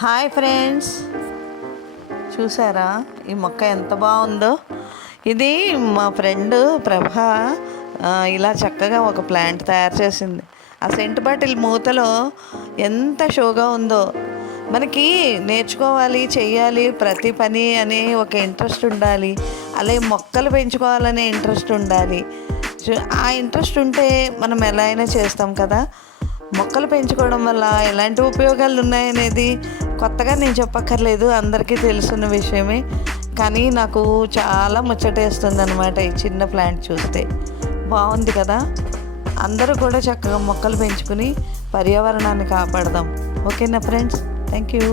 Hi friends, చూసారా ఈ మొక్క ఎంత బాగుందో? ఇది మా ఫ్రెండ్ ప్రభా ఇలా చక్కగా ఒక ప్లాంట్ తయారు చేసింది. ఆ సెంట్ బాటిల్ మూతలో ఎంత షోగా ఉందో. మనకి నేర్చుకోవాలి, చెయ్యాలి ప్రతి పని అనే ఒక ఇంట్రెస్ట్ ఉండాలి. అలాగే మొక్కలు పెంచుకోవాలనే ఇంట్రెస్ట్ ఉండాలి. ఆ ఇంట్రెస్ట్ ఉంటే మనం ఎలా అయినా చేస్తాం కదా. మొక్కలు పెంచుకోవడం వల్ల ఎలాంటి ఉపయోగాలు ఉన్నాయనేది కొత్తగా నేను చెప్పక్కర్లేదు, అందరికీ తెలుసున్న విషయమే. కానీ నాకు చాలా ముచ్చటేస్తుంది అనమాట ఈ చిన్న ప్లాంట్ చూస్తే. బాగుంది కదా. అందరూ కూడా చక్కగా మొక్కలు పెంచుకుని పర్యావరణాన్ని కాపాడదాం. ఓకేనా ఫ్రెండ్స్? Thank you.